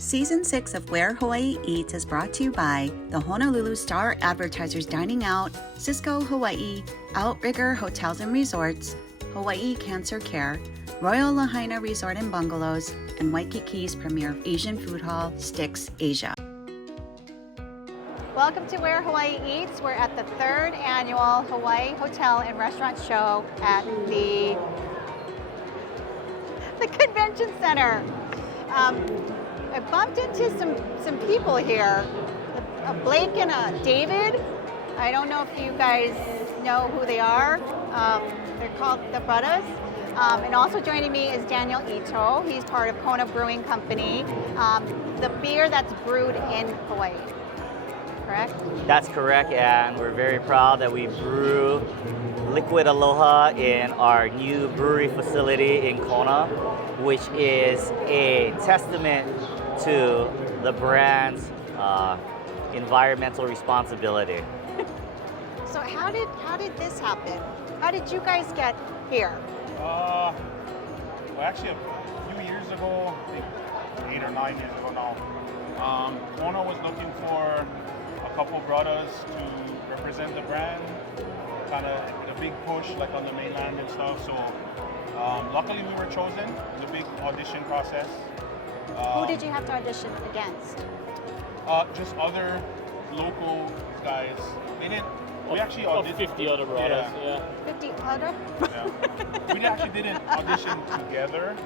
Season 6 of Where Hawaii Eats is brought to you by the Honolulu Star Advertisers Dining Out, Cisco Hawaii, Outrigger Hotels and Resorts, Hawaii Cancer Care, Royal Lahaina Resort and Bungalows, and Waikiki's premier Asian food hall, Sticks Asia. Welcome to Where Hawaii Eats. We're at the 3rd annual Hawaii Hotel and Restaurant Show at the Convention Center. I bumped into some people here, a Blake and a David. I don't know if you guys know who they are. They're called the Brothers. And also joining me is Daniel Ito. He's part of Kona Brewing Company, the beer that's brewed in Hawaii. Correct? That's correct, and we're very proud that we brew Liquid Aloha in our new brewery facility in Kona, which is a testament to the brand's environmental responsibility. So how did this happen? How did you guys get here? Well, actually, a few years ago, I think 8 or 9 years ago now, Kona was looking for a couple brothers to represent the brand, kind of the big push like on the mainland and stuff. So luckily we were chosen. It was a big audition process. Who did you have to audition against? Just other local guys. They didn't. We actually auditioned. 50 other brothers. Yeah. 50 other? Yeah. We actually didn't audition together,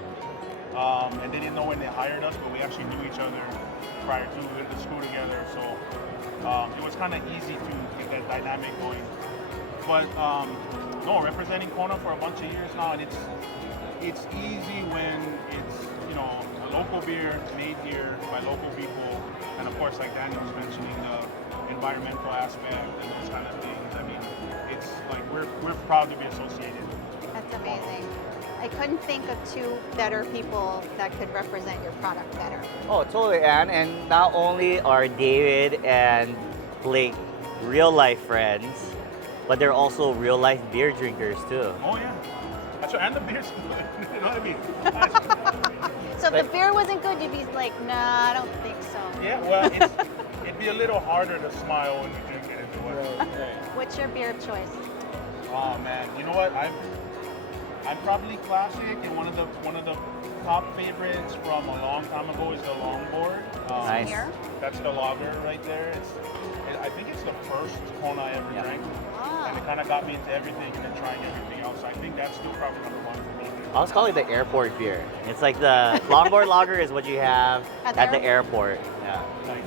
and they didn't know when they hired us, but we actually knew each other prior to. We went to school together, so it was kind of easy to get that dynamic going. But no, representing Kona for a bunch of years now, and it's easy when it's a local beer made here by local people, and of course, like Daniel was mentioning, the environmental aspect and those kind of things. I mean, it's like we're proud to be associated. That's amazing. I couldn't think of two better people that could represent your product better. Oh, totally, Anne. And not only are David and Blake real life friends, but they're also real life beer drinkers too. Oh yeah, that's right. And the beer's good. You know what I mean? So if the beer wasn't good, you'd be like, nah, I don't think so. Yeah, well, it'd be a little harder to smile when you drink it if it wasn't. Right. What's your beer of choice? Oh man, you know what? I'm probably classic, and one of the top favorites from a long time ago is the Longboard. Nice. Here? That's the lager right there. I think it's the first Kona I ever drank, and it kind of got me into everything and then trying everything else. I think that's still probably number one for me. I was calling it the airport beer. It's like the longboard lager is what you have at the airport. Yeah. Nice.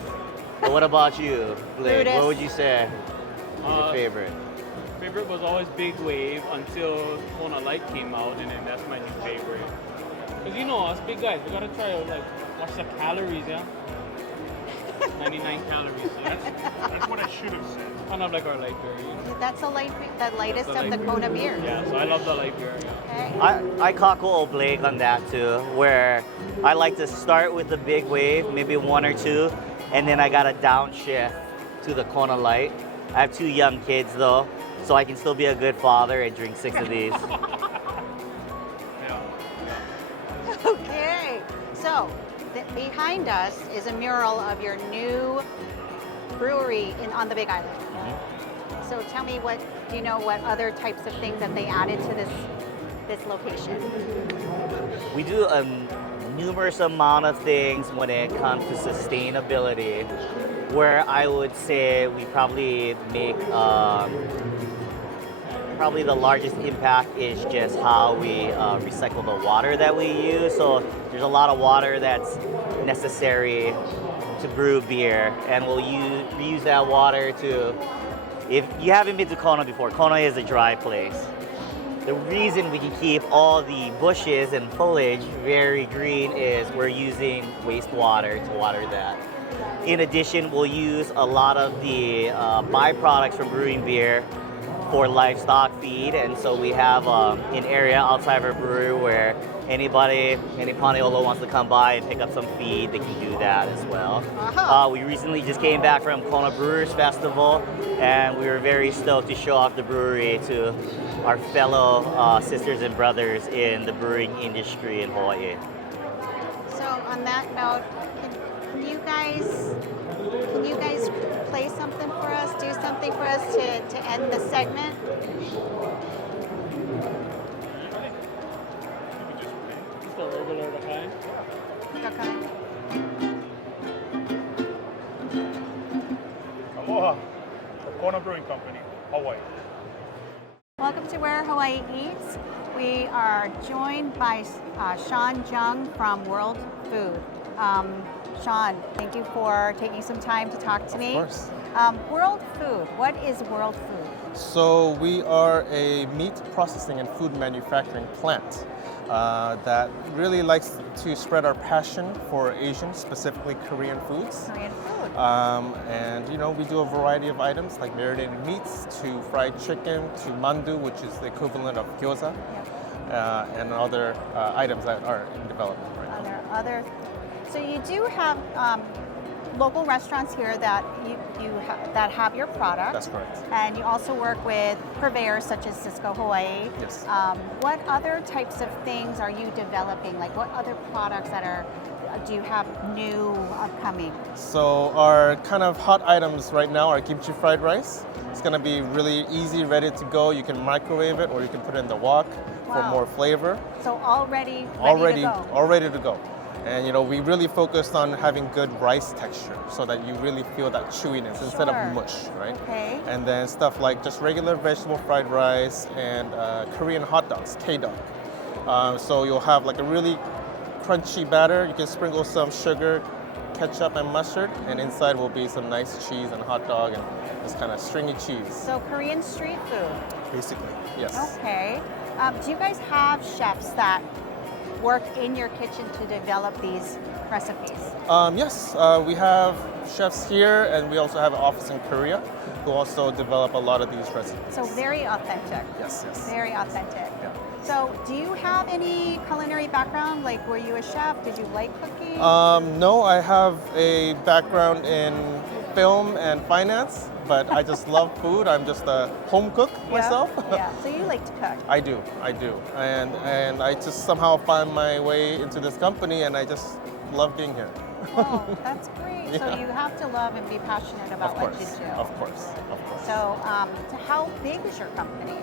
But what about you, Blake? Brutus. What would you say is your favorite? Favorite was always Big Wave until Kona Light came out, and then that's my new favorite. Cause us big guys, we gotta try to watch the calories, yeah. 99 calories. So That's what I should have said. kind of like our light beer. That's the lightest That's of the the light Kona beers. Yeah, so I love the light beer. Yeah. Okay. I cockle old Blake on that too, where I like to start with the Big Wave, maybe one or two, and then I got to downshift to the Kona Light. I have 2 young kids though, so I can still be a good father and drink 6 of these. Yeah. Okay. So behind us is a mural of your new brewery on the Big Island. So tell me, what other types of things that they added to this location? We do a numerous amount of things when it comes to sustainability, where I would say we probably make probably the largest impact is just how we recycle the water that we use. So there's a lot of water that's necessary to brew beer, and we'll reuse that water to, if you haven't been to Kona before, Kona is a dry place. The reason we can keep all the bushes and foliage very green is we're using wastewater to water that. In addition, we'll use a lot of the byproducts from brewing beer for livestock feed, and so we have an area outside of our brewery where any Paniolo wants to come by and pick up some feed, they can do that as well. We recently just came back from Kona Brewers Festival, and we were very stoked to show off the brewery to our fellow sisters and brothers in the brewing industry in Hawaii. So on that note, can you guys play something for us? Do something for us to end the segment? Just a regular kind. Okay. Aloha, the Kona Brewing Company, Hawaii. Welcome to Where Hawaii Eats. We are joined by Sean Jung from World Food. Sean, thank you for taking some time to talk to me. Of course. World Food, what is World Food? So we are a meat processing and food manufacturing plant that really likes to spread our passion for Asian, specifically Korean foods. Korean food. And we do a variety of items like marinated meats to fried chicken to mandu, which is the equivalent of gyoza, and other items that are in development right now. So you do have local restaurants here that that have your product. That's correct. And you also work with purveyors such as Cisco Hawaii. Yes. What other types of things are you developing? Like what other products do you have new upcoming? So our kind of hot items right now are kimchi fried rice. It's going to be really easy, ready to go. You can microwave it or you can put it in the wok for more flavor. So already ready to go. All ready to go. And we really focused on having good rice texture so that you really feel that chewiness instead of mush, right? Okay. And then stuff like just regular vegetable fried rice and Korean hot dogs, K-dog. So you'll have like a really crunchy batter. You can sprinkle some sugar, ketchup, and mustard, and inside will be some nice cheese and hot dog and this kind of stringy cheese. So Korean street food. Basically, yes. Okay. Do you guys have chefs that work in your kitchen to develop these recipes? Yes, we have chefs here, and we also have an office in Korea who also develop a lot of these recipes. So very authentic. Yes. Very authentic. Yeah. So do you have any culinary background? Like were you a chef? Did you like cooking? No, I have a background in film and finance, but I just love food. I'm just a home cook myself. Yeah. So you like to cook. I do. And I just somehow find my way into this company, and I just love being here. Oh, that's great. Yeah. So you have to love and be passionate about what you do. Of course. So how big is your company?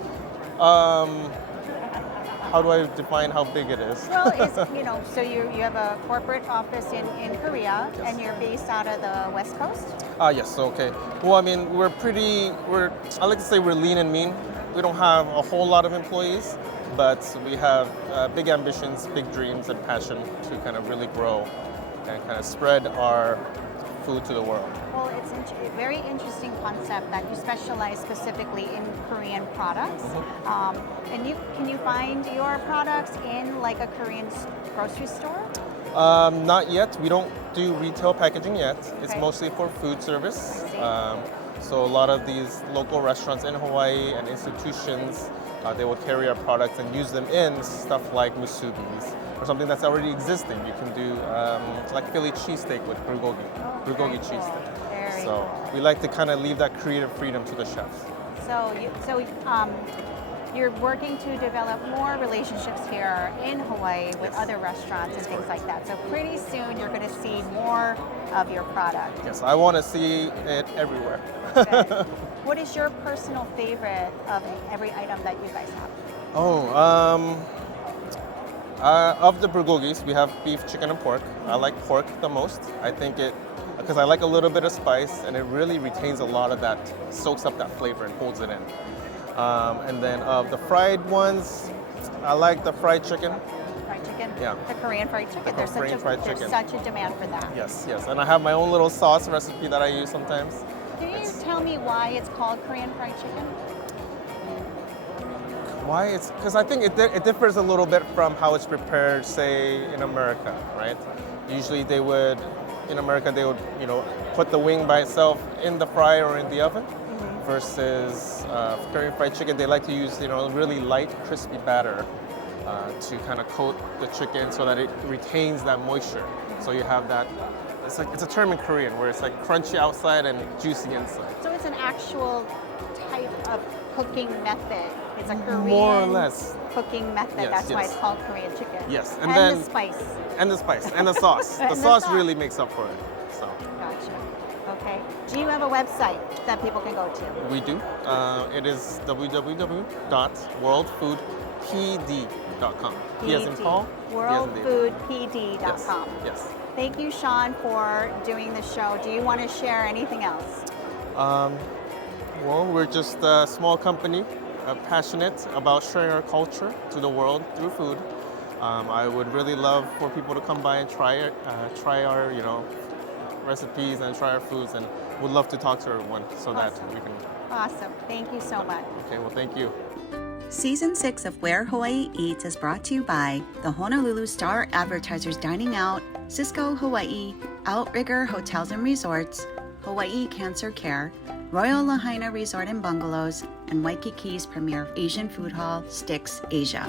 How do I define how big it is? Well, so you have a corporate office in Korea, Yes. and you're based out of the West Coast? Yes, okay. Well, I mean, I like to say we're lean and mean. We don't have a whole lot of employees, but we have big ambitions, big dreams, and passion to kind of really grow and kind of spread our food to the world. Well, it's a very interesting concept that you specialize specifically in Korean products. And can you find your products in like a Korean grocery store? Not yet. We don't do retail packaging yet. It's Okay. mostly for food service. I see. So a lot of these local restaurants in Hawaii and institutions, they will carry our products and use them in stuff like musubis or something that's already existing. You can do like Philly cheesesteak with bulgogi, bulgogi cool. cheesesteak. Very So cool. we like to kind of leave that creative freedom to the chefs. You're working to develop more relationships here in Hawaii with Yes. other restaurants and things like that. So pretty soon you're going to see more of your product. Yes, I want to see it everywhere. Good. What is your personal favorite of every item that you guys have? Of the bulgogis, we have beef, chicken, and pork. I like pork the most. I think because I like a little bit of spice, and it really retains a lot of that, soaks up that flavor and holds it in. And then of the fried ones, I like the fried chicken. Fried chicken? Yeah. The Korean fried chicken. There's Korean fried there's chicken. such a demand for that. Yes. And I have my own little sauce recipe that I use sometimes. Can you tell me why it's called Korean fried chicken? Why? Because I think it differs a little bit from how it's prepared, say, in America, right? Usually in America, they would, put the wing by itself in the fryer or in the oven. Versus Korean fried chicken, they like to use really light, crispy batter to kind of coat the chicken so that it retains that moisture. So you have that. It's a term in Korean where it's like crunchy outside and juicy inside. So it's an actual type of cooking method It's a Korean More or less. cooking method. Yes, That's why yes. it's called Korean chicken. Yes, And, then the spice. and the spice and the sauce. And The the sauce sauce. really makes up for it. So Gotcha. Okay. Do you have a website that people can go to? we do. It is www.worldfoodpd.com. P as in Paul. D as in David. Worldfoodpd.com. Yes. Thank you, Sean, for doing the show. Do you want to share anything else? Well, we're just a small company, passionate about sharing our culture to the world through food. I would really love for people to come by and try our, recipes and try our foods, and would love to talk to everyone so that we can. Awesome. Thank you so much. Okay, well, thank you. Season 6 of Where Hawaii Eats is brought to you by the Honolulu Star Advertisers Dining Out, Cisco Hawaii, Outrigger Hotels and Resorts, Hawaii Cancer Care, Royal Lahaina Resort and Bungalows, and Waikiki's premier Asian food hall, Sticks Asia.